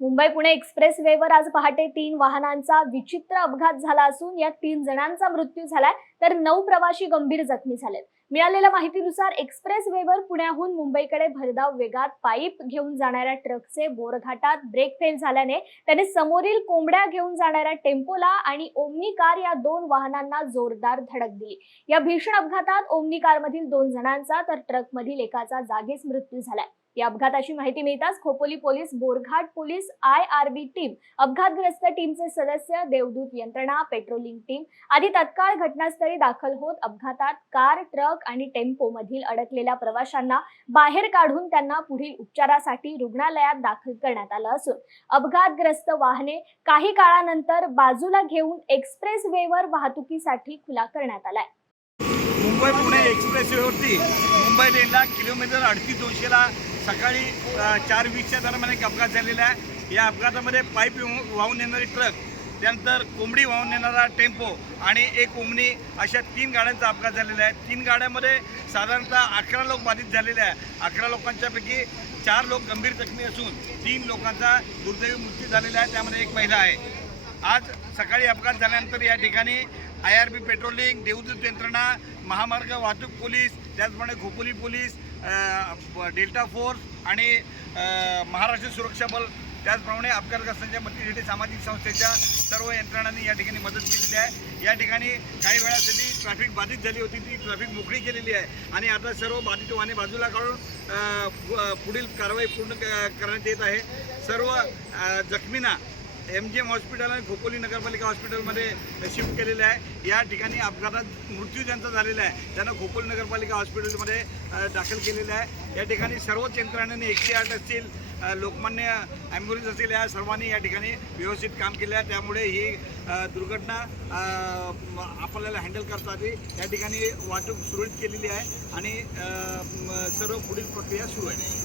Mumbai Pune express वेवर आज पहाटे 3 वाहनांचा विचित्र अपघात झाला असून यात 3 जणांचा मृत्यू झालाय तर 9 प्रवासी गंभीर जखमी झालेत। मिळालेल्या माहितीनुसार एक्सप्रेस वेवर पुण्याहून मुंबईकडे भरधाव वेगात पाईप घेऊन जाणाऱ्या ट्रकचे बोरघाटात ब्रेक फेल झाल्याने त्याने समोरील कोंबड्या घेऊन जाणाऱ्या टेम्पोला आणि ओमनी कार या 2 वाहनांना जोरदार धडक दिली। या भीषण अपघातात ओमनी कारमधील 2 जणांचा तर ट्रकमधील एकाचा जागीच मृत्यू झालाय। या अपघाताची माहिती मिळताच Khopoli police, Borghat police, IRB team, अपघातग्रस्त टीमचे सदस्य, देवदूत यंत्रणा, पेट्रोलिंग टीम आदी तत्काळ घटनास्थळी दाखल होत अपघातात कार, ट्रक आणि टेम्पो मधील अडकलेल्या प्रवाशांना बाहेर काढून त्यांना पुढील उपचारासाठी रुग्णालयात दाखल करण्यात आलं असून अपघातग्रस्त वाहने काही काळानंतर बाजूला घेऊन एक्सप्रेस वेवर वाहतुकीसाठी खुला करण्यात आलाय। मुंबई पुणे एक्सप्रेसवेवरती मुंबई लेनला किलोमीटर 3800ला सकाळी 4:20च्या दरम्यान एक अपघात झालेला आहे। या अपघातामध्ये पाईप वाहून येणारी ट्रक, त्यानंतर कोंबडी वाहून येणारा टेम्पो आणि एक ओमनी अशा 3 गाड्यांचा अपघात झालेला आहे। 3 गाड्यांमध्ये साधारणतः 11 लोक बाधित झालेले आहे। 11 लोकांच्यापैकी 4 लोक गंभीर जखमी असून 3 लोकांचा दुर्दैवी मृत्यू झालेला आहे, त्यामध्ये एक महिला आहे। आज सकाळी अपघात झाल्यानंतर या ठिकाणी IRB पेट्रोलिंग, देवदूत यंत्रणा, महामार्ग वाहतूक पोलीस, त्याचप्रमाणे खोपोली पोलीस, डेल्टा फोर्स आणि महाराष्ट्र सुरक्षा बल, त्याचप्रमाणे अपघातग्रस्तांच्या मदतीसाठी सामाजिक संस्थेच्या सर्व यंत्रणांनी या ठिकाणी मदत केलेली आहे। या ठिकाणी काही वेळासाठी ट्रॅफिक बाधित झाली होती, ती ट्रॅफिक मोकळी केलेली आहे आणि आता सर्व बाधित वाहने बाजूला काढून पुढील कारवाई पूर्ण करण्यात येत आहे। सर्व जखमींना MGM हॉस्पिटल आणि खोपोली नगरपालिका हॉस्पिटलमध्ये शिफ्ट केलेलं आहे। या ठिकाणी अपघातात मृत्यू ज्यांचा झालेला आहे त्यांना खोपोली नगरपालिका हॉस्पिटलमध्ये दाखल केलेलं आहे। या ठिकाणी सर्वच यंत्रणांनी 108 असतील, लोकमान्य ॲम्ब्युलन्स असतील, या सर्वांनी या ठिकाणी व्यवस्थित काम केलं आहे। त्यामुळे ही दुर्घटना आपल्याला हँडल करता आली। या ठिकाणी वाहतूक सुरळीत केलेली आहे आणि सर्व पुढील प्रक्रिया सुरू आहे।